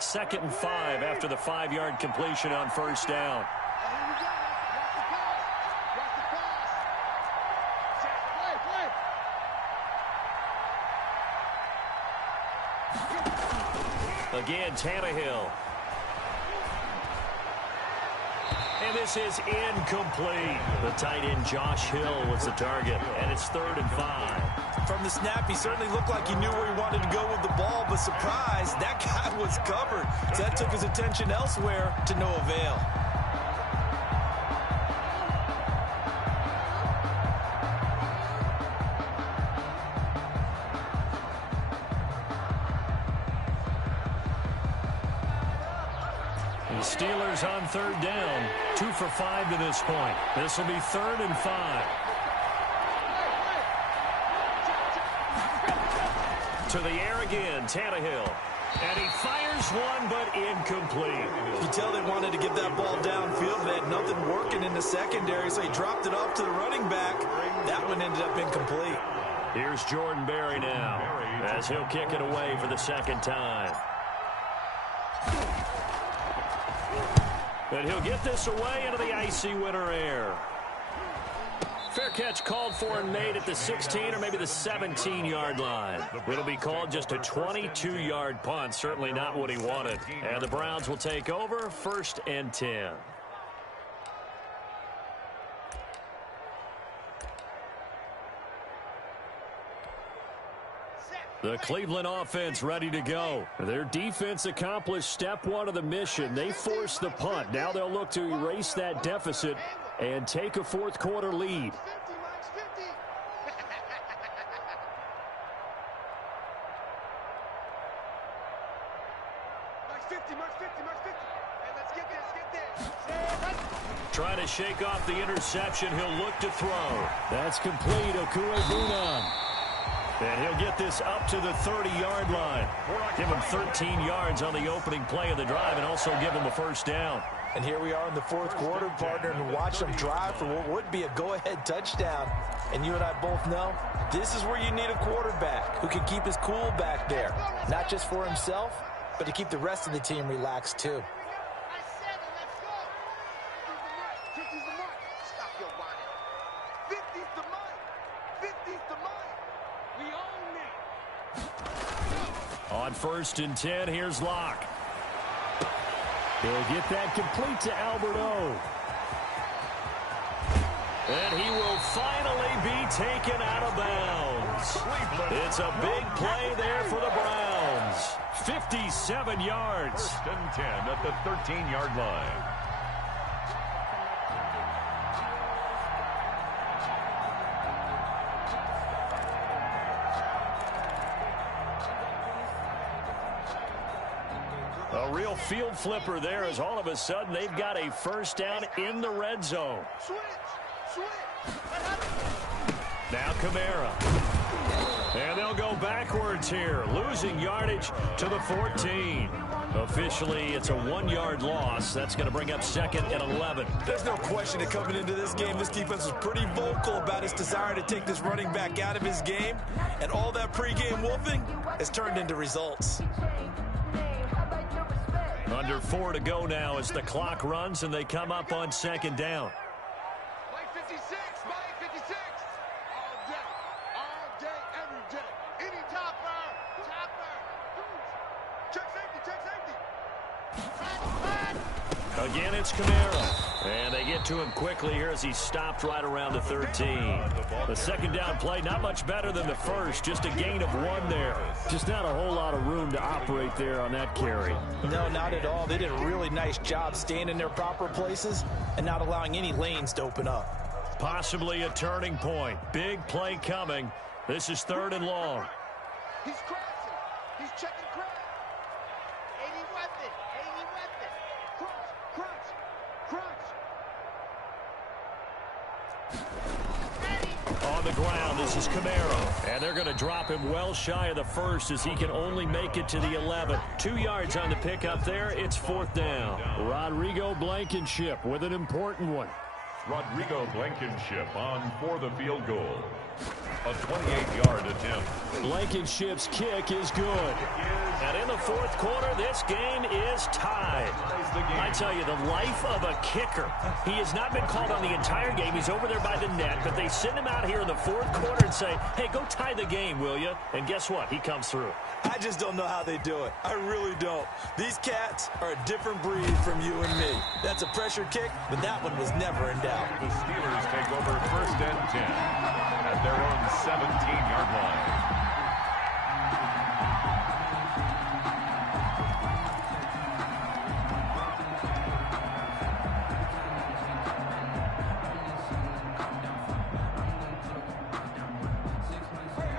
Second and 5 after the 5-yard completion on 1st down. Again, Tannehill. And this is incomplete. The tight end Josh Hill was the target, and it's 3rd and 5. From the snap, he certainly looked like he knew where he wanted to go with the ball, but surprise, that guy was covered. So that took his attention elsewhere to no avail. Steelers on 3rd down. 2 for 5 to this point. This will be 3rd and 5. To the air again, Tannehill. And he fires one, but incomplete. You tell they wanted to get that ball downfield. They had nothing working in the secondary, so he dropped it off to the running back. That one ended up incomplete. Here's Jordan Berry now, as he'll kick it away for the 2nd time. And he'll get this away into the icy winter air. Fair catch called for and made at the 16 or maybe the 17-yard line. It'll be called just a 22-yard punt. Certainly not what he wanted. And the Browns will take over 1st and 10. The Cleveland offense ready to go. Their defense accomplished step 1 of the mission. They forced the punt. Now they'll look to erase that deficit and take a 4th quarter lead. Trying to shake off the interception. He'll look to throw. That's complete. Okuegbunam. And he'll get this up to the 30-yard line. Give him 13 yards on the opening play of the drive and also give him a 1st down. And here we are in the 4th quarter, partner, and watch them drive for what would be a go-ahead touchdown. And you and I both know this is where you need a quarterback who can keep his cool back there. Not just for himself, but to keep the rest of the team relaxed too. On 1st and 10, here's Locke. He'll get that complete to Albert O. And he will finally be taken out of bounds. It's a big play there for the Browns. 57 yards. 1st and 10 at the 13-yard line. A real field flipper there as all of a sudden they've got a 1st down in the red zone. Now Kamara. And they'll go backwards here, losing yardage to the 14. Officially, it's a 1-yard loss. That's going to bring up 2nd and 11. There's no question that coming into this game, this defense was pretty vocal about its desire to take this running back out of his game. And all that pregame wolfing has turned into results. Under 4 to go now as the clock runs and they come up on 2nd down. Play 56, play 56. All day, every day. Any topper. Check safety. Again, it's Kamara. And they get to him quickly here as he stopped right around the 13. The 2nd down play, not much better than the 1st. Just a gain of 1 there. Just not a whole lot of room to operate there on that carry. No, not at all. They did a really nice job staying in their proper places and not allowing any lanes to open up. Possibly a turning point. Big play coming. This is 3rd and long. He's crashing. He's checking crash. 80 weapon. Crunch. On the ground, this is Kamara. And they're going to drop him well shy of the 1st as he can only make it to the 11. 2 yards on the pickup there. It's 4th down. Rodrigo Blankenship with an important one. Rodrigo Blankenship on for the field goal. A 28-yard attempt. Blankenship's kick is good. And in the fourth quarter, this game is tied. I tell you, the life of a kicker. He has not been called on the entire game. He's over there by the net, but they send him out here in the fourth quarter and say, hey, go tie the game, will you? And guess what? He comes through. I just don't know how they do it. I really don't. These cats are a different breed from you and me. That's a pressure kick, but that one was never in doubt. The Steelers take over first and 10 at their own 17-yard line.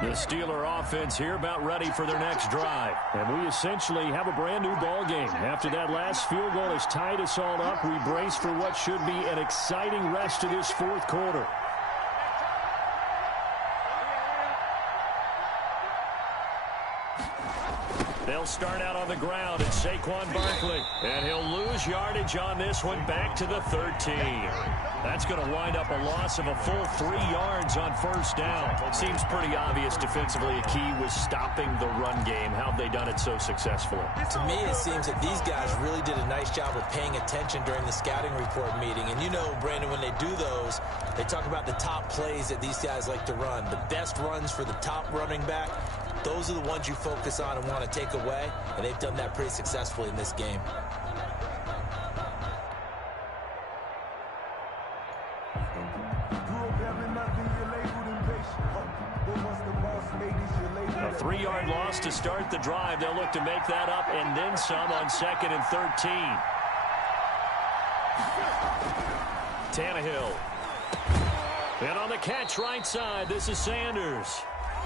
The Steeler offense here about ready for their next drive. And we essentially have a brand new ball game. After that last field goal has tied us all up, we brace for what should be an exciting rest of this fourth quarter. They'll start out on the ground. It's Saquon Barkley. And he'll lose yardage on this one back to the 13. That's going to wind up a loss of a full 3 yards on first down. Seems pretty obvious defensively a key was stopping the run game. How have they done it so successfully? To me, it seems that these guys really did a nice job of paying attention during the scouting report meeting. And you know, Brandon, when they do those, they talk about the top plays that these guys like to run. The best runs for the top running back. Those are the ones you focus on and want to take away, and they've done that pretty successfully in this game. A 3-yard loss to start the drive. They'll look to make that up and then some on 2nd and 13. Tannehill. And on the catch right side, this is Sanders.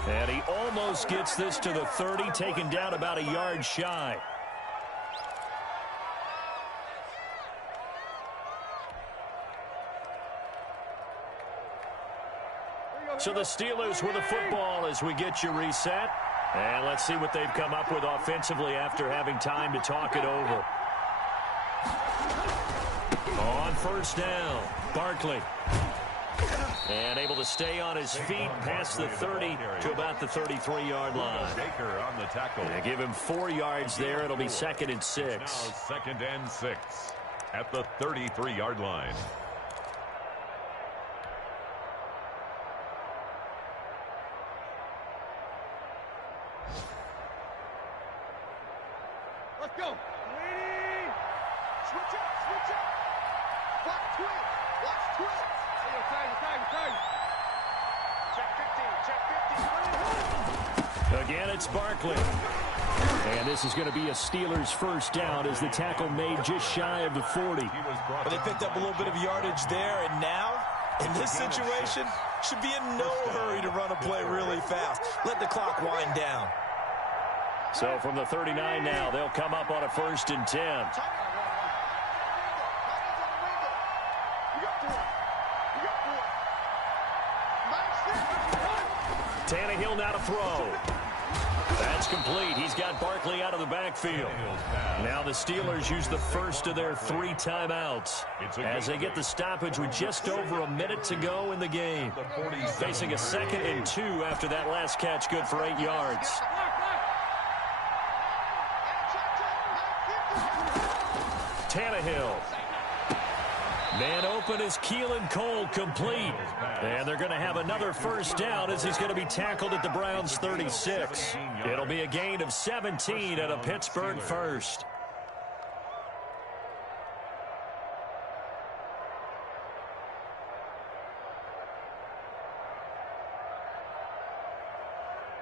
And he almost gets this to the 30, taken down about a yard shy. So the Steelers with the football as we get you reset. And let's see what they've come up with offensively after having time to talk it over. On first down, Barkley. And able to stay on his feet past the 30 to about the 33-yard line. On the tackle. And give him 4 yards there. It'll be 2nd and 6. Now 2nd and 6 at the 33-yard line. Let's go. Switch up, switch up. Watch twist, watch twist. Check 15, check 15. Again, it's Barkley. And this is going to be a Steelers first down as the tackle made just shy of the 40. But they picked up a little bit of yardage there, and now, in this situation, should be in no hurry to run a play really fast. Let the clock wind down. So from the 39 now, they'll come up on a 1st and 10. Tannehill now to throw. That's complete. He's got Barkley out of the backfield. Now the Steelers use the first of their 3 timeouts as they get the stoppage with just over a minute to go in the game. Facing a 2nd and 2 after that last catch, good for 8 yards. Tannehill. Man open is Keelan Cole, complete. And they're going to have another first down as he's going to be tackled at the Browns' 36. It'll be a gain of 17 at a Pittsburgh first.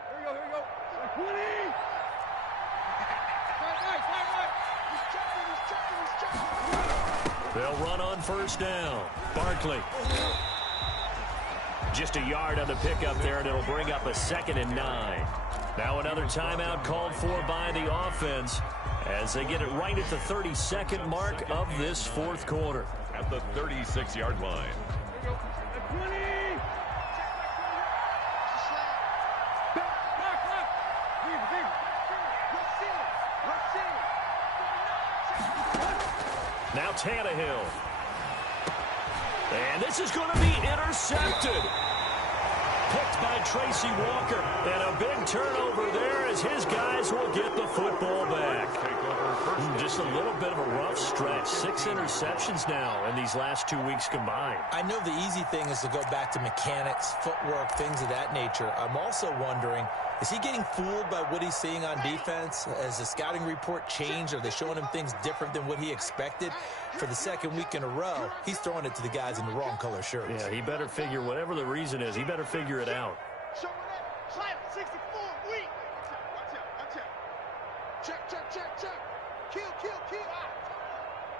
Here we go, here we go. 20. Right. He's checking. They'll run on first down. Barkley. Just a yard on the pickup there, and it'll bring up a 2nd and 9. Now another timeout called for by the offense as they get it right at the 32nd mark of this fourth quarter. At the 36-yard line. Here we go. 20. Now Tannehill. And this is going to be intercepted. picked by Tracy Walker. And a big turnover there as his guys will get the football back. Just a little bit of a rough stretch. 6 interceptions now in these last 2 weeks combined. I know the easy thing is to go back to mechanics, footwork, things of that nature. I'm also wondering, is he getting fooled by what he's seeing on defense? Has the scouting report changed? Are they showing him things different than what he expected? For the second week in a row, he's throwing it to the guys in the wrong color shirts. Yeah, he better figure, whatever the reason is, he better figure it out. Show it up. Try it. 64. Weak. Watch out. Watch out. Check, check, check, check. Kill, kill, kill.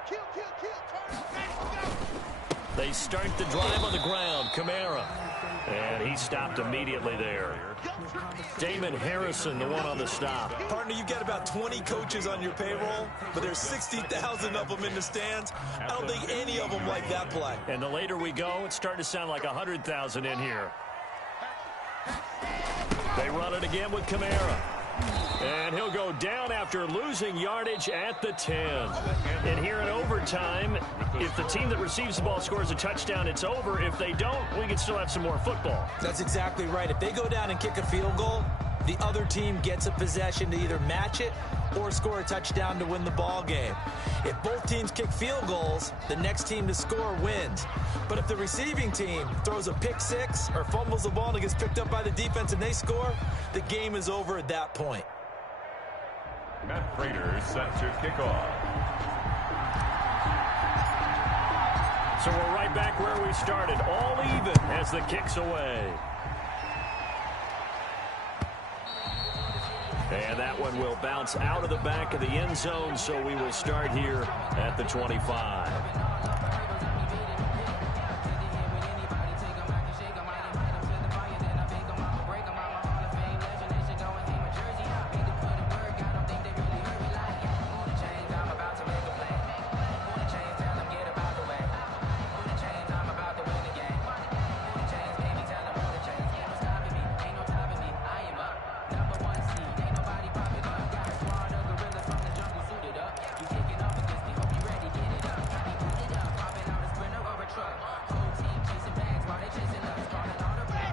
Kill, kill, kill. Turn. Go. They start the drive on the ground. Kamara. And he stopped immediately there. Damon Harrison, the one on the stop. Partner, you've got about 20 coaches on your payroll, but there's 60,000 of them in the stands. I don't think any of them like that play. And the later we go, it's starting to sound like 100,000 in here. They run it again with Kamara. And he'll go down after losing yardage at the 10. And here in overtime, if the team that receives the ball scores a touchdown, it's over. If they don't, we can still have some more football. That's exactly right. If they go down and kick a field goal, the other team gets a possession to either match it or score a touchdown to win the ball game. If both teams kick field goals, the next team to score wins. But if the receiving team throws a pick six or fumbles the ball and it gets picked up by the defense and they score, the game is over at that point. Matt Prater set to kick off. So we're right back where we started, all even as the kick's away. And that one will bounce out of the back of the end zone, so we will start here at the 25.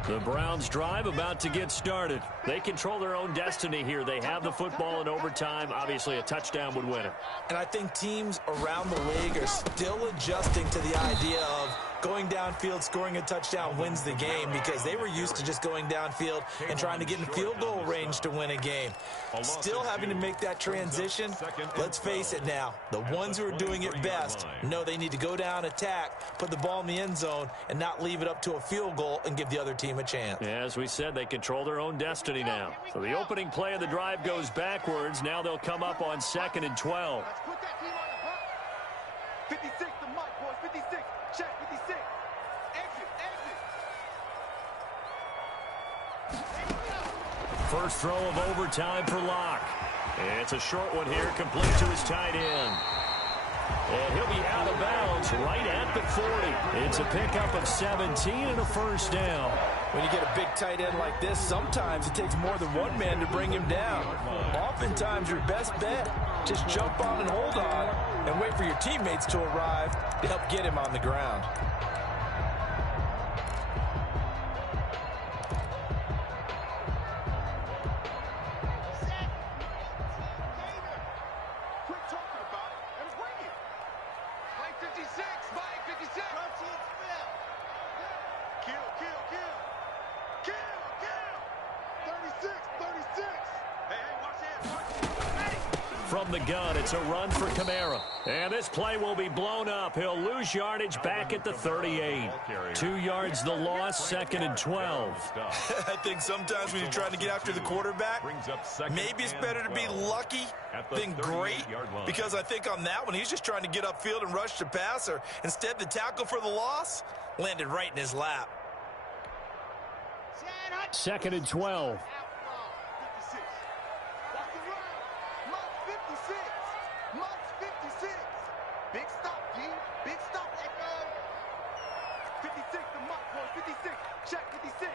The Browns drive about to get started. They control their own destiny here. They have the football in overtime. Obviously, a touchdown would win it. And I think teams around the league are still adjusting to the idea of going downfield, scoring a touchdown wins the game, because they were used to just going downfield and trying to get in field goal range to win a game. Still having to make that transition. Let's face it now, the ones who are doing it best know they need to go down, attack, put the ball in the end zone, and not leave it up to a field goal and give the other team a chance. Yeah, as we said, they control their own destiny now. So the opening play of the drive goes backwards. Now they'll come up on 2nd and 12. Let's put that team on the hunt. 56 to Mike, boys. 56. Check 56. Exit, exit. First throw of overtime for Locke. It's a short one here, complete to his tight end. And he'll be out of bounds right at the 40. It's a pickup of 17 and a first down. When you get a big tight end like this, sometimes it takes more than one man to bring him down. Oftentimes, your best bet, just jump on and hold on and wait for your teammates to arrive to help get him on the ground. From the gun, it's a run for Kamara. And this play will be blown up. He'll lose yardage back at the 38. 2 yards the loss, 2nd and 12. I think sometimes when you're trying to get after the quarterback, maybe it's better to be lucky than great, because I think on that one, he's just trying to get upfield and rush the passer. Instead, the tackle for the loss landed right in his lap. 2nd and 12. Big stop, D. Big stop. Let go. 56 to Mike, boys. 56. Check 56.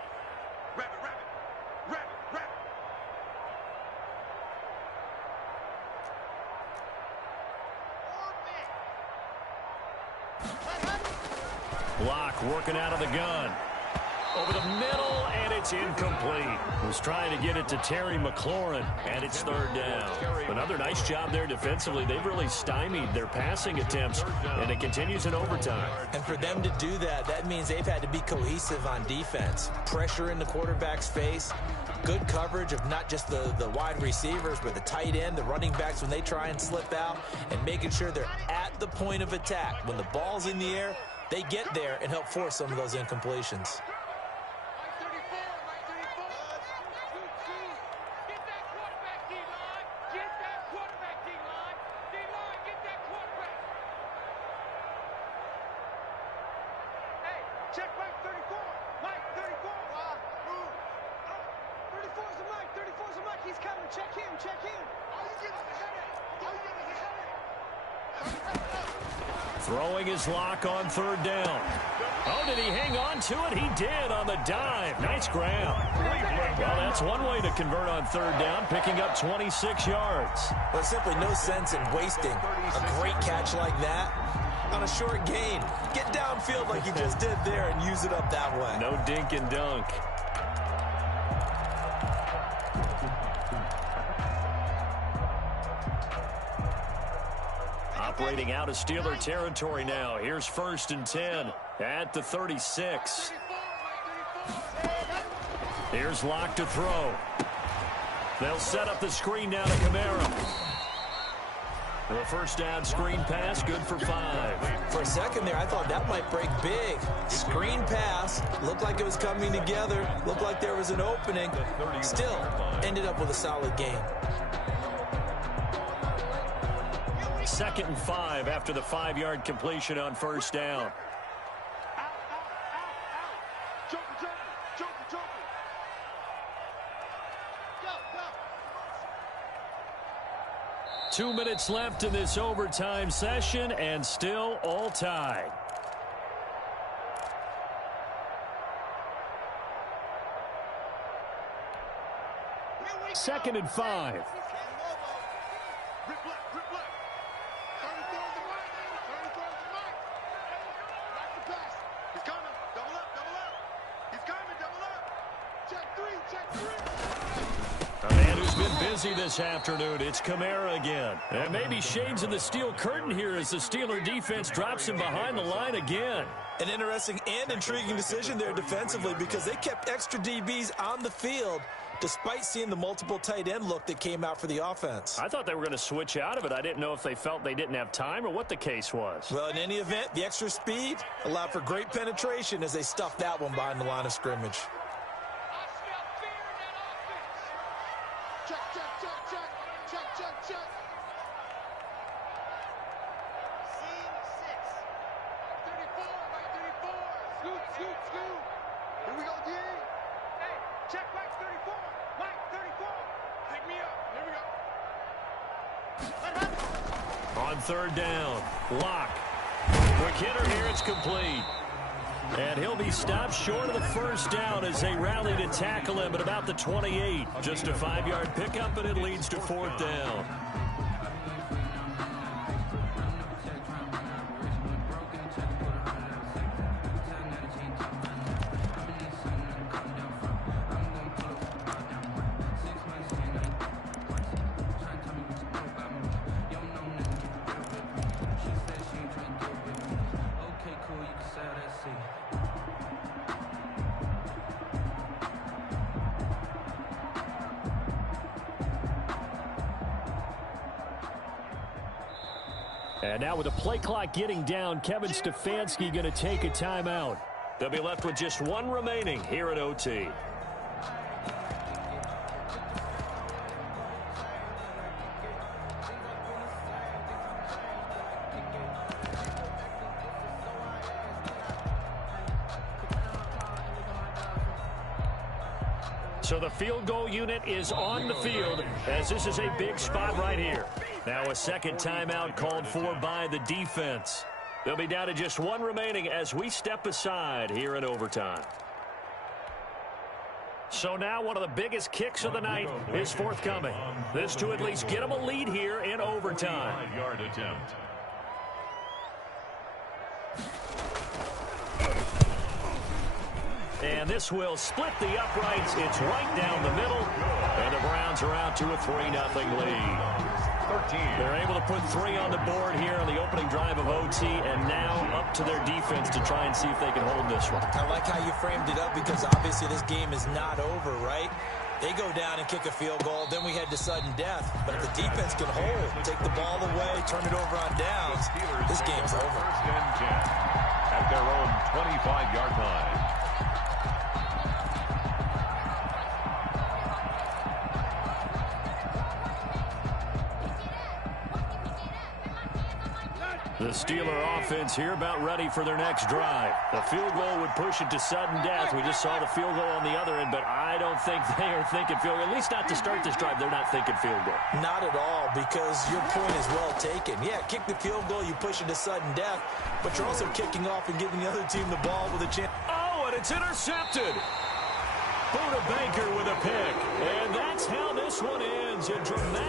Rabbit, rabbit. Rabbit, rabbit. Block working out of the gun. Over the middle, and It's incomplete. Was trying to get it to Terry McLaurin, and it's third down. Another nice job there defensively. They've really stymied their passing attempts, and it continues in overtime. And for them to do that, that means they've had to be cohesive on defense. Pressure in the quarterback's face, good coverage of not just the wide receivers, but the tight end, the running backs when they try and slip out, and making sure they're at the point of attack. When the ball's in the air, they get there and help force some of those incompletions. Check Mike 34. Mike 34. Move. 34's the Mike. 34's the Mike. He's coming. Check him. Check him. All you get is headed. All you get is headed. Throwing his lock on third down. Oh, did he hang on to it? He did on the dive. Nice grab. Well, that's one way to convert on third down, picking up 26 yards. There's simply no sense in wasting a great catch like that on a short gain. Get downfield like you just did there and use it up that way. No dink and dunk. Operating out of Steeler territory now. Here's 1st and 10 at the 36. Here's Locke to throw. They'll set up the screen down to Kamara. The first down screen pass, good for 5. For a second there, I thought that might break big. Screen pass, looked like it was coming together, looked like there was an opening. Still, ended up with a solid gain. 2nd and 5 after the 5-yard completion on first down. Joker. 2 minutes left in this overtime session, and still all tied. Second and 5. A man who's been busy this afternoon. It's Kamara again. And maybe shades of the steel curtain here as the Steeler defense drops him behind the line again. An interesting and intriguing decision there defensively because they kept extra DBs on the field despite seeing the multiple tight end look that came out for the offense. I thought they were going to switch out of it. I didn't know if they felt they didn't have time or what the case was. Well, in any event, the extra speed allowed for great penetration as they stuffed that one behind the line of scrimmage. Here we go, D. Hey, check Mike 34. Mike 34. Pick me up. Here we go. On third down, Locke. Quick hitter here, it's complete. And he'll be stopped short of the first down as they rally to tackle him at about the 28. Just a 5-yard pickup, and it leads to 4th down. And now with the play clock getting down, Kevin Stefanski going to take a timeout. They'll be left with just one remaining here at OT. So the field goal unit is on the field as this is a big spot right here. Now a second timeout called for by the defense. They'll be down to just one remaining as we step aside here in overtime. So now one of the biggest kicks of the night is forthcoming. This to at least get them a lead here in overtime. 5-yard attempt. And this will split the uprights. It's right down the middle. And the Browns are out to a 3-0 lead. 13. They're able to put 3 on the board here on the opening drive of OT, and now up to their defense to try and see if they can hold this one. I like how you framed it up because obviously this game is not over, right? They go down and kick a field goal, then we head to sudden death. But if the defense can hold, take the ball away, turn it over on downs, this game's over. First and 10 at their own 25-yard line. The Steeler offense here about ready for their next drive. The field goal would push it to sudden death. We just saw the field goal on the other end, but I don't think they are thinking field goal. At least not to start this drive. They're not thinking field goal. Not at all, because your point is well taken. Yeah, kick the field goal, you push it to sudden death, but you're also kicking off and giving the other team the ball with a chance. Oh, and it's intercepted. Buda Baker with a pick. And that's how this one ends. A dramatic